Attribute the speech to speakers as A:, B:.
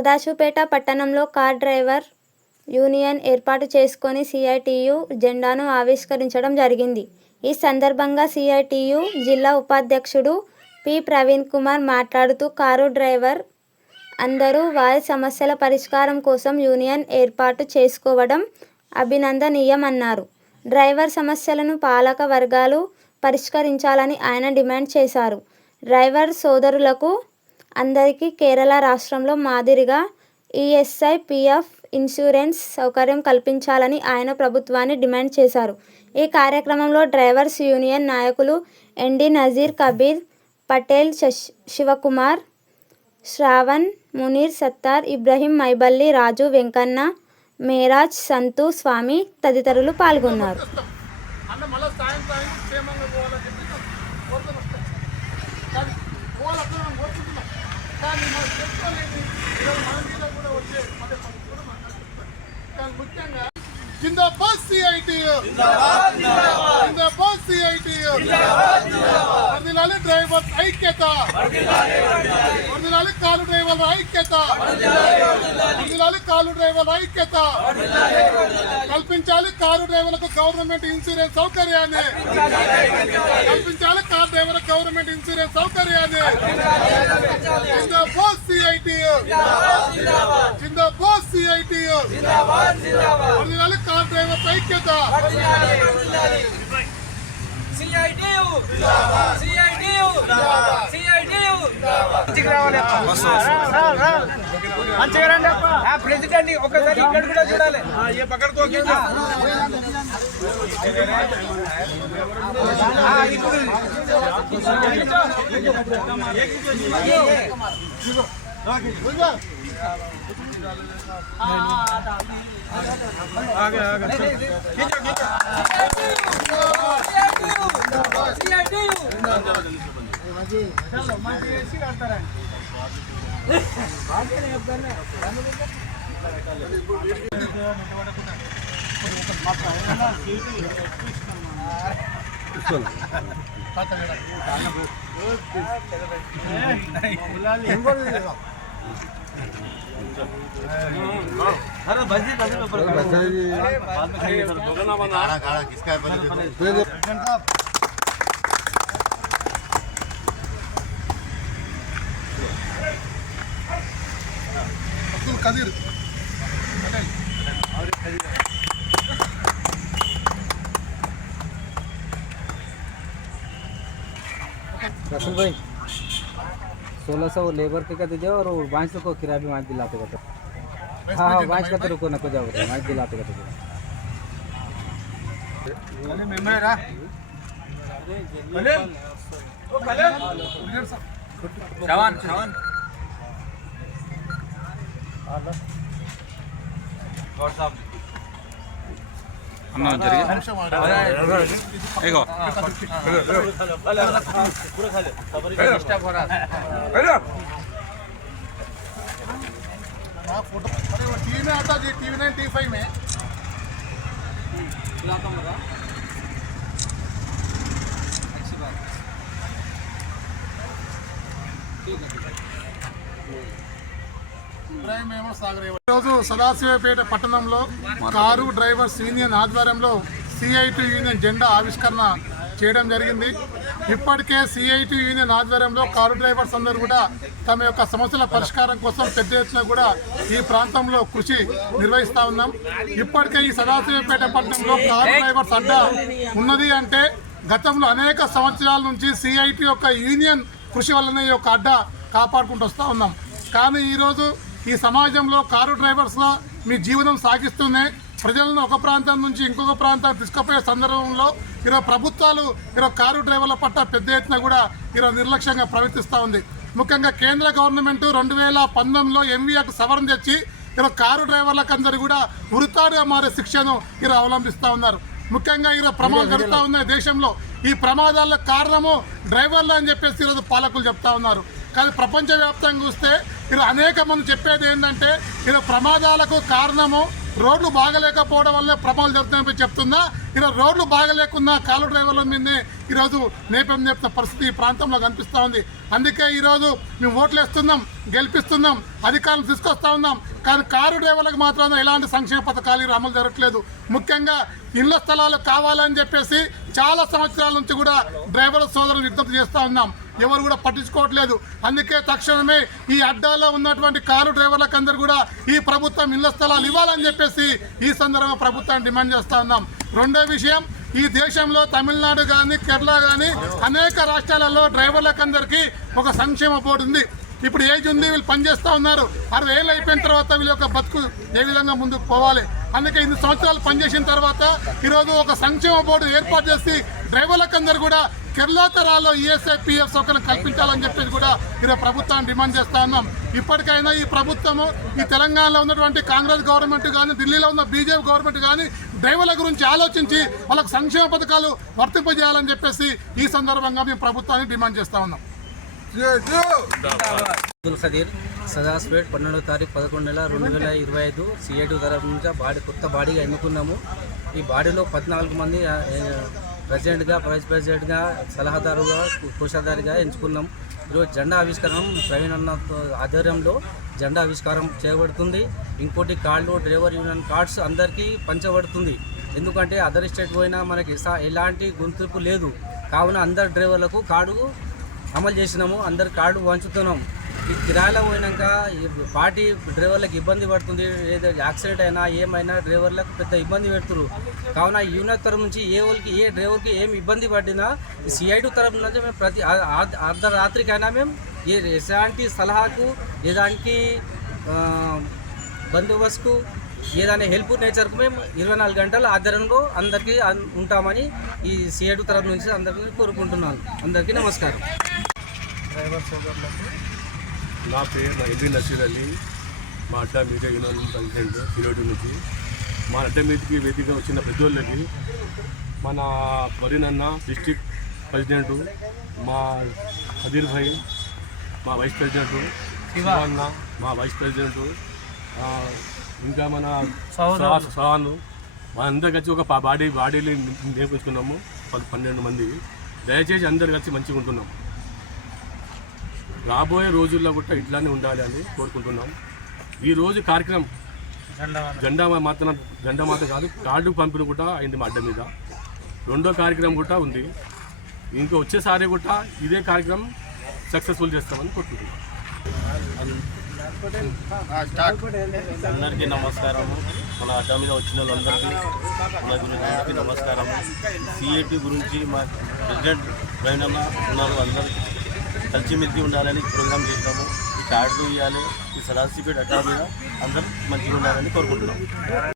A: సదాశివపేట పట్టణంలో car driver union ఏర్పాటు చేసుకొని సిఐటియు జెండాను ఆవిష్కరించడం జరిగింది. ఈ సందర్భంగా సిఐటియు జిల్లా ఉపాధ్యక్షుడు పి. ప్రవీణ్ కుమార్ మాట్లాడుతూ కారు డ్రైవర్ అందరూ వారి సమస్యల పరిష్కారం కోసం యూనియన్ ఏర్పాటు చేసుకోవడం అభినందనీయమన్నారు. డ్రైవర్ సమస్యలను పాలక వర్గాలు పరిష్కరించాలని ఆయన డిమాండ్ చేశారు. డ్రైవర్ సోదరులకు అందరికీ కేరళ రాష్ట్రంలో మాదిరిగా ఈఎస్ఐ, పిఎఫ్ ఇన్సూరెన్స్ సౌకర్యం కల్పించాలని ఆయన ప్రభుత్వాన్ని డిమాండ్ చేశారు. ఈ కార్యక్రమంలో డ్రైవర్స్ యూనియన్ నాయకులు ఎండి నజీర్, కబీర్, పటేల్, శివకుమార్, శ్రావణ్, మునీర్, సత్తార్, ఇబ్రహీం, మైబల్లి, రాజు, వెంకన్న, మేరాజ్, సంతు, స్వామి తదితరులు పాల్గొన్నారు.
B: అన్న మళ్ళీ సాయం సాయం క్షేమంగా పోవాలని చెప్పేసి కోరుకొని వస్తాం కానీ పోవాలి అట్లా మనం కోరుకుంటున్నాం కానీ మనం తెలుసుకోలేదు ఈరోజు మన మీద కూడా వచ్చే మధ్య పనులు కూడా మనం కల్పిస్తాం కానీ ముఖ్యంగా సిఐటియు సిఐటియు వర్దిలాలి డ్రైవర్ ఐక్యత. వర్దిలాలి కాలు డ్రైవర్ ఐక్యత. వర్దిలాలి కాలు డ్రైవర్ ఐక్యత. కల్పించాలి కారు డ్రైవర్లకు గవర్నమెంట్ ఇన్సూరెన్స్ సౌకర్యాన్ని. కల్పించాలి డ్రైవర్ గవర్నమెంట్ ఇన్సూరెన్స్ సౌకర్యాన్ని. జిందాబాద్ సిఐటియు. జిందాబాద్ సిఐటియు. కారు డ్రైవర్ ఐక్యత.
C: సిఐటియు సిఐటియు సిఐటియు ప్రెసిడెంట్ ఒకసారి ఇక్కడ కూడా చూడాలి. आगे अरे बजी
B: बजी ऊपर
D: बाद
E: में खाएँगे सर दोगे ना बना गाड़ा गाड़ा किसका है बजी दे दो
B: कदीर।
D: राशन भाई सोलह सौ लेबर के कहते जाओ और बाँस को किराया भी बाँस दिलाते कहते हाँ। हाँ बाँस कहते तो रुको ना को जाओ बताओ बाँस दिलाते
C: कहते जवान
F: और
B: साहब అన్నం జరిగింది ఇగో टीवी में आता Zee TV nine T five में खिलाता हूँ बता अच्छी बात ठीक है ఈరోజు సదాశివపేట పట్టణంలో కారు డ్రైవర్స్ యూనియన్ ఆధ్వర్యంలో సిఐటి యూనియన్ జెండా ఆవిష్కరణ చేయడం జరిగింది. ఇప్పటికే సిఐటి యూనియన్ ఆధ్వర్యంలో కారు డ్రైవర్స్ అందరూ కూడా తమ యొక్క సమస్యల పరిష్కారం కోసం పెద్ద ఎత్తున కూడా ఈ ప్రాంతంలో కృషి నిర్వహిస్తూ ఉన్నాం. ఇప్పటికే ఈ సదాశివపేట పట్టణంలో కారు డ్రైవర్స్ అడ్డా ఉన్నది అంటే గతంలో అనేక సంవత్సరాల నుంచి సిఐటి యొక్క యూనియన్ కృషి వల్లనే ఈ యొక్క అడ్డా కాపాడుకుంటూ వస్తూ ఉన్నాం. కానీ ఈరోజు ఈ సమాజంలో కారు డ్రైవర్స్లా మీ జీవనం సాగిస్తూనే ప్రజలను ఒక ప్రాంతం నుంచి ఇంకొక ప్రాంతానికి తీసుకుపోయే సందర్భంలో ఈరోజు ప్రభుత్వాలు ఈరోజు కారు డ్రైవర్ల పట్ల పెద్ద ఎత్తున కూడా ఈరోజు నిర్లక్ష్యంగా ప్రవర్తిస్తూ ఉంది. ముఖ్యంగా కేంద్ర గవర్నమెంట్ రెండు వేల పంతొమ్మిదిలో ఎంవీఆకు సవరణ తెచ్చి ఈరోజు కారు డ్రైవర్లకు అందరూ కూడా వృత్తాడుగా మారే శిక్షను ఈరోజు అవలంబిస్తూ ఉన్నారు. ముఖ్యంగా ఈరోజు ప్రమాదాలు జరుగుతూ ఉన్నాయి దేశంలో ఈ ప్రమాదాలకు కారణము డ్రైవర్లు అని చెప్పేసి ఈరోజు పాలకులు చెప్తా ఉన్నారు. కానీ ప్రపంచవ్యాప్తంగా చూస్తే ఇలా అనేక మంది చెప్పేది ఏంటంటే ఇలా ప్రమాదాలకు కారణము రోడ్లు బాగలేకపోవడం వల్లే ప్రమాదాలు జరుగుతున్నాయని చెప్తున్నా. ఇలా రోడ్లు బాగలేకున్నా కాలు డ్రైవర్ల మీదనే ఈరోజు నేపథ్యం చెప్తున్న పరిస్థితి ఈ ప్రాంతంలో కనిపిస్తూ ఉంది. అందుకే ఈరోజు మేము ఓట్లు వేస్తున్నాం గెలిపిస్తున్నాం అధికారులు తీసుకొస్తా ఉన్నాం. కానీ కారు డ్రైవర్లకు మాత్రం ఎలాంటి సంక్షేమ పథకాలు ఈరోజు అమలు జరగట్లేదు. ముఖ్యంగా ఇళ్ళ స్థలాలు కావాలని చెప్పేసి చాలా సంవత్సరాల నుంచి కూడా డ్రైవర్ల సోదరులు విజ్ఞప్తి చేస్తూ ఉన్నాం. ఎవరు కూడా పట్టించుకోవట్లేదు. అందుకే తక్షణమే ఈ అడ్డాలో ఉన్నటువంటి కారు డ్రైవర్లకు అందరు కూడా ఈ ప్రభుత్వం ఇళ్ళ స్థలాలు ఇవ్వాలని చెప్పేసి ఈ సందర్భంగా ప్రభుత్వాన్ని డిమాండ్ చేస్తా ఉన్నాం. రెండో విషయం ఈ దేశంలో తమిళనాడు కానీ కేరళ కానీ అనేక రాష్ట్రాలలో డ్రైవర్లకు అందరికీ ఒక సంక్షేమ బోర్డు ఉంది. ఇప్పుడు ఏజ్ ఉంది వీళ్ళు పనిచేస్తూ ఉన్నారు. అరవై ఏళ్ళు అయిపోయిన తర్వాత వీళ్ళ యొక్క బతుకు ఏ విధంగా ముందుకు పోవాలి? అందుకే ఇన్ని సంవత్సరాలు పనిచేసిన తర్వాత ఈరోజు ఒక సంక్షేమ బోర్డు ఏర్పాటు చేసి డ్రైవర్లకందరూ కూడా కేరళ తరాల్లో ఈఎస్ఐ పిఎఫ్ సౌకర్యం కల్పించాలని చెప్పేసి కూడా ఈరోజు ప్రభుత్వాన్ని డిమాండ్ చేస్తా ఉన్నాం. ఇప్పటికైనా ఈ ప్రభుత్వము ఈ తెలంగాణలో ఉన్నటువంటి కాంగ్రెస్ గవర్నమెంట్ కానీ ఢిల్లీలో ఉన్న బీజేపీ గవర్నమెంట్ కానీ డ్రైవర్ల గురించి ఆలోచించి వాళ్ళకు సంక్షేమ పథకాలు వర్తింపజేయాలని చెప్పేసి ఈ సందర్భంగా మేము ప్రభుత్వాన్ని డిమాండ్ చేస్తా ఉన్నాం.
D: అబ్దుల్ ఖదీర్ సదాస్పేట్ పన్నెండో తారీఖు పదకొండు నెల రెండు వేల ఇరవై ఐదు సిఐటి తరఫు నుంచి బాడీ కొత్త బాడీగా ఎన్నుకున్నాము. ఈ బాడీలో పద్నాలుగు మంది ప్రెసిడెంట్గా వైస్ ప్రెసిడెంట్గా సలహాదారుగా కోశాధారిగా ఎంచుకున్నాం. ఈరోజు జెండా ఆవిష్కరణం ప్రవీణ్ అన్న ఆధ్వర్యంలో జెండా ఆవిష్కారం చేయబడుతుంది. ఇంకోటి కార్డు డ్రైవర్ యూనియన్ కార్డ్స్ అందరికీ పంచబడుతుంది. ఎందుకంటే అదర్ స్టేట్ పోయినా మనకి ఎలాంటి గుర్తింపు లేదు. కావున అందరు డ్రైవర్లకు కార్డు అమలు చేసినాము. అందరు కార్డు పంచుతున్నాం. కిరాయిలో పోయినాక పార్టీ డ్రైవర్లకు ఇబ్బంది పడుతుంది ఏదో యాక్సిడెంట్ అయినా ఏమైనా డ్రైవర్లకు పెద్ద ఇబ్బంది పెడుతురు కావున ఈ యూనియన్ తరఫు నుంచి ఏ వాళ్ళకి ఏ డ్రైవర్కి ఏమి ఇబ్బంది పడినా సిఐడి తరపు తరఫు నుంచి మేము ప్రతి అర్ధరాత్రికైనా మేము ఏ ఎలాంటి సలహాకు ఎలాంటి బందోబస్తుకు ఏదైనా హెల్ప్ నేచర్కు మేము ఇరవై నాలుగు గంటల ఆధ్వర్యంలో అందరికీ ఉంటామని ఈ సిఐడి తరఫు నుంచి అందరికీ కోరుకుంటున్నాను. అందరికీ నమస్కారం.
E: డ్రైవర్ సోదరులకు నా పేరు ఎల్వి నసీర్ అలీ. మా అడ్డా మీడియా యూనియన్ ప్రెసిడెంట్ తిరోటి నుంచి. మా అడ్డా మీదకి వేదిక వచ్చిన పెద్దోళ్ళకి మన వరినన్న డిస్టిక్ ప్రెసిడెంట్ మా అదీర్ భాయ్ మా వైస్ ప్రెసిడెంట్ శివన్న మా వైస్ ప్రెసిడెంట్ ఇంకా మన సహాను. మా అందరు కలిసి ఒక బాడీ బాడీలు నేర్పించుకున్నాము పది పన్నెండు మంది. దయచేసి అందరు కలిసి మంచిగా ఉంటున్నాం రాబోయే రోజుల్లో కూడా ఇట్లానే ఉండాలి అని కోరుకుంటున్నాం. ఈరోజు కార్యక్రమం జెండా మాత్రం జెండా మాత్రం కాదు కార్డు పంపిణీ కూడా అయింది మా అడ్డ మీద. రెండో కార్యక్రమం కూడా ఉంది. ఇంకా వచ్చేసారి కూడా ఇదే కార్యక్రమం సక్సెస్ఫుల్ చేస్తామని కోరుకుంటున్నాం.
G: అందరికీ నమస్కారము. మన అడ్డ మీద వచ్చిన వాళ్ళందరికీ మన గురించి నమస్కారము. సిఏటి గురించి మా ప్రెసిడెంట్ ఉన్నారు అందరికీ కలిసిమెలిసి ఉండాలని ప్రోగ్రామ్ చేసినాము. ఈ కార్డులు ఇవ్వాలి. ఈ సదాశివపేట అడ్డా మీద అందరూ మంచిగా ఉండాలని కోరుకుంటున్నాం.